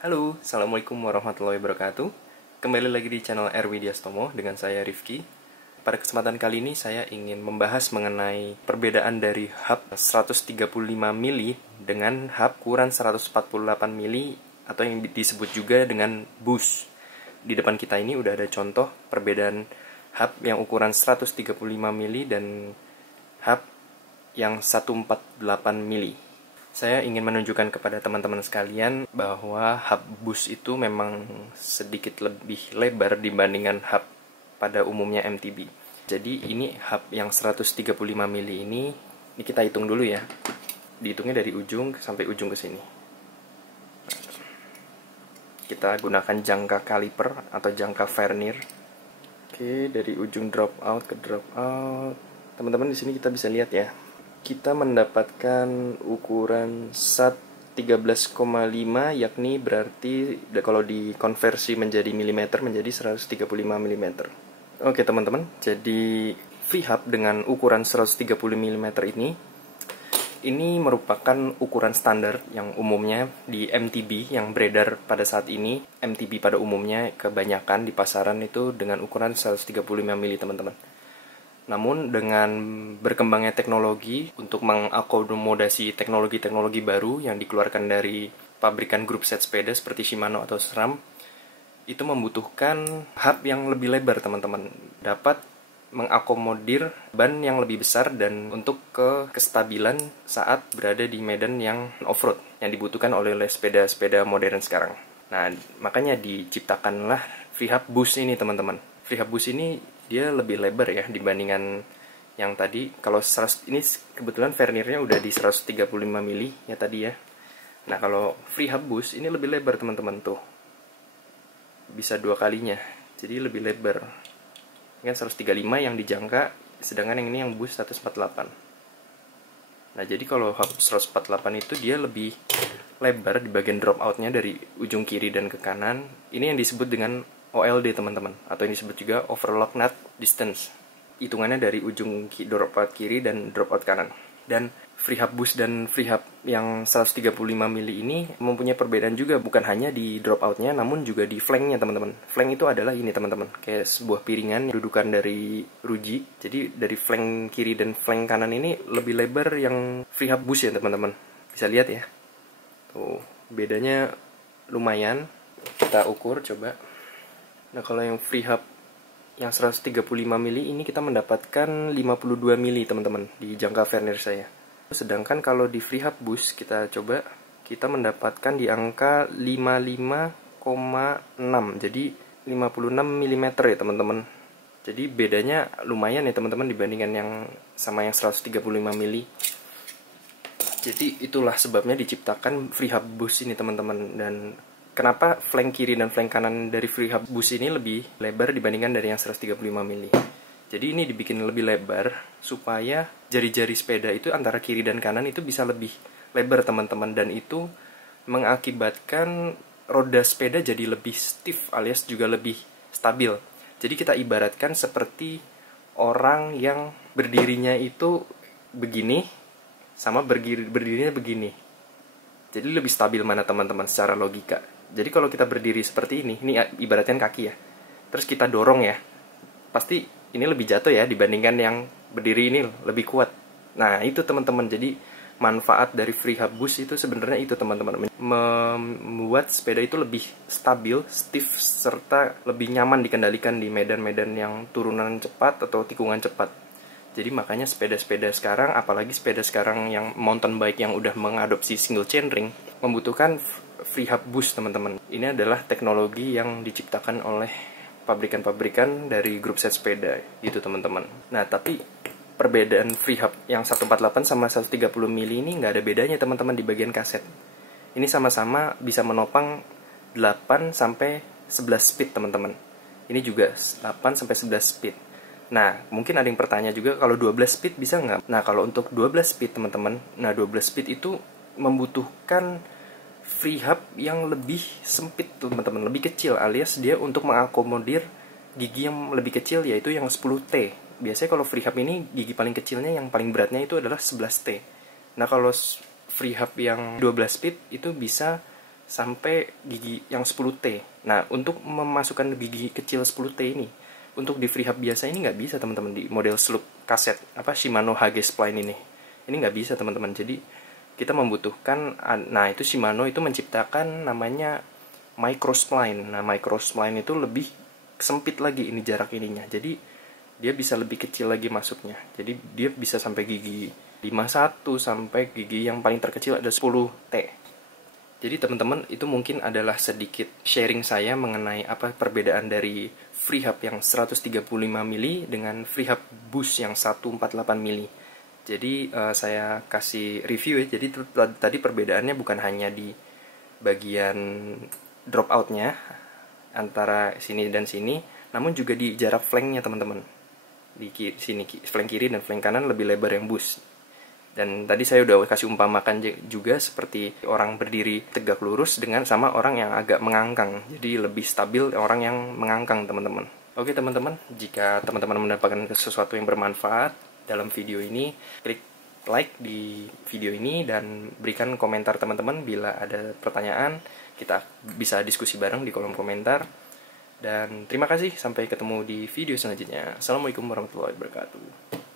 Halo, Assalamualaikum warahmatullahi wabarakatuh. Kembali lagi di channel Erwidiastomo dengan saya Rifki. Pada kesempatan kali ini saya ingin membahas mengenai perbedaan dari hub 135 mili dengan hub ukuran 148 mili atau yang disebut juga dengan bus. Di depan kita ini udah ada contoh perbedaan hub yang ukuran 135 mili dan hub yang 148 mili. Saya ingin menunjukkan kepada teman-teman sekalian bahwa hub bus itu memang sedikit lebih lebar dibandingkan hub pada umumnya MTB. Jadi ini hub yang 135 mili ini kita hitung dulu ya. Dihitungnya dari ujung sampai ujung ke sini. Kita gunakan jangka kaliper atau jangka vernier. Oke, dari ujung drop out ke drop out. Teman-teman di sini kita bisa lihat ya. Kita mendapatkan ukuran 13,5, yakni berarti kalau dikonversi menjadi milimeter menjadi 135 mm. Oke teman-teman, jadi free hub dengan ukuran 130 mm ini merupakan ukuran standar yang umumnya di MTB yang beredar pada saat ini. MTB pada umumnya kebanyakan di pasaran itu dengan ukuran 135 mm teman-teman. Namun dengan berkembangnya teknologi untuk mengakomodasi teknologi-teknologi baru yang dikeluarkan dari pabrikan grup set sepeda seperti Shimano atau SRAM, itu membutuhkan hub yang lebih lebar teman-teman. Dapat mengakomodir ban yang lebih besar dan untuk kestabilan saat berada di medan yang off-road yang dibutuhkan oleh sepeda-sepeda modern sekarang. Nah, makanya diciptakanlah free hub bus ini teman-teman. Free hub bus ini dia lebih lebar ya dibandingkan yang tadi. Kalau 100 ini kebetulan verniernya udah di 135 mili ya tadi ya. Nah kalau free hub bus ini lebih lebar teman-teman tuh, bisa 2 kalinya, jadi lebih lebar. Ini kan 135 yang dijangka, sedangkan yang ini yang bus 148. Nah jadi kalau hub 148 itu dia lebih lebar di bagian drop outnya dari ujung kiri dan ke kanan. Ini yang disebut dengan OLD teman-teman, atau yang disebut juga overlock nut distance. Hitungannya dari ujung drop out kiri dan drop out kanan. Dan free hub bus dan free hub yang 135 mili ini mempunyai perbedaan juga, bukan hanya di drop outnya namun juga di flanknya teman-teman. Flank itu adalah ini teman-teman, kayak sebuah piringan dudukan dari ruji. Jadi dari flank kiri dan flank kanan ini lebih lebar yang free hub bus ya teman-teman. Bisa lihat ya. Tuh, bedanya lumayan. Kita ukur coba. Nah kalau yang free hub yang 135 mili ini kita mendapatkan 52 mili teman-teman di jangka vernier saya. Sedangkan kalau di free hub bus kita coba, kita mendapatkan di angka 55,6, jadi 56 mm ya teman-teman. Jadi bedanya lumayan ya teman-teman dibandingkan yang sama yang 135 mili. Jadi itulah sebabnya diciptakan free hub bus ini teman-teman. Dan kenapa flank kiri dan flank kanan dari free hub bus ini lebih lebar dibandingkan dari yang 135 mili. Jadi ini dibikin lebih lebar supaya jari-jari sepeda itu antara kiri dan kanan itu bisa lebih lebar teman-teman. Dan itu mengakibatkan roda sepeda jadi lebih stiff alias juga lebih stabil. Jadi kita ibaratkan seperti orang yang berdirinya itu begini sama berdirinya begini. Jadi lebih stabil mana teman-teman secara logika. Jadi kalau kita berdiri seperti ini ibaratkan kaki ya. Terus kita dorong ya. Pasti ini lebih jatuh ya dibandingkan yang berdiri ini lebih kuat. Nah, itu teman-teman. Jadi manfaat dari free hub bus itu sebenarnya itu teman-teman. Membuat sepeda itu lebih stabil, stiff, serta lebih nyaman dikendalikan di medan-medan yang turunan cepat atau tikungan cepat. Jadi makanya sepeda-sepeda sekarang, apalagi sepeda sekarang yang mountain bike yang udah mengadopsi single chainring, membutuhkan free hub bus teman-teman. Ini adalah teknologi yang diciptakan oleh pabrikan-pabrikan dari grup set sepeda gitu teman-teman. Nah tapi perbedaan free hub yang 148 sama 130 mili ini nggak ada bedanya teman-teman di bagian kaset. Ini sama-sama bisa menopang 8 sampai 11 speed teman-teman. Ini juga 8 sampai 11 speed. Nah, mungkin ada yang bertanya juga kalau 12 speed bisa nggak? Nah, kalau untuk 12 speed teman-teman, 12 speed itu membutuhkan free hub yang lebih sempit teman-teman, lebih kecil, alias dia untuk mengakomodir gigi yang lebih kecil yaitu yang 10T. Biasanya kalau free hub ini gigi paling kecilnya yang paling beratnya itu adalah 11T. Nah kalau free hub yang 12 speed itu bisa sampai gigi yang 10T. Nah, untuk memasukkan gigi kecil 10T ini, untuk di freehub biasa ini nggak bisa teman-teman, di model sloop kaset Shimano HG Spline ini nggak bisa teman-teman. Jadi kita membutuhkan, nah itu Shimano itu menciptakan namanya microspline. Nah, microspline itu lebih sempit lagi ini jarak ininya, jadi dia bisa lebih kecil lagi masuknya. Jadi dia bisa sampai gigi 51 sampai gigi yang paling terkecil ada 10T. Jadi teman-teman, itu mungkin adalah sedikit sharing saya mengenai apa perbedaan dari freehub yang 135 mili dengan freehub boost yang 148 mili. Jadi saya kasih review ya. Jadi tadi perbedaannya bukan hanya di bagian drop outnya antara sini dan sini, namun juga di jarak flanknya teman-teman. Di sini flank kiri dan flank kanan lebih lebar yang boost. Dan tadi saya udah kasih umpamakan juga seperti orang berdiri tegak lurus dengan sama orang yang agak mengangkang. Jadi lebih stabil orang yang mengangkang teman-teman. Oke teman-teman, jika teman-teman mendapatkan sesuatu yang bermanfaat dalam video ini, klik like di video ini dan berikan komentar teman-teman. Bila ada pertanyaan, kita bisa diskusi bareng di kolom komentar. Dan terima kasih, sampai ketemu di video selanjutnya. Assalamualaikum warahmatullahi wabarakatuh.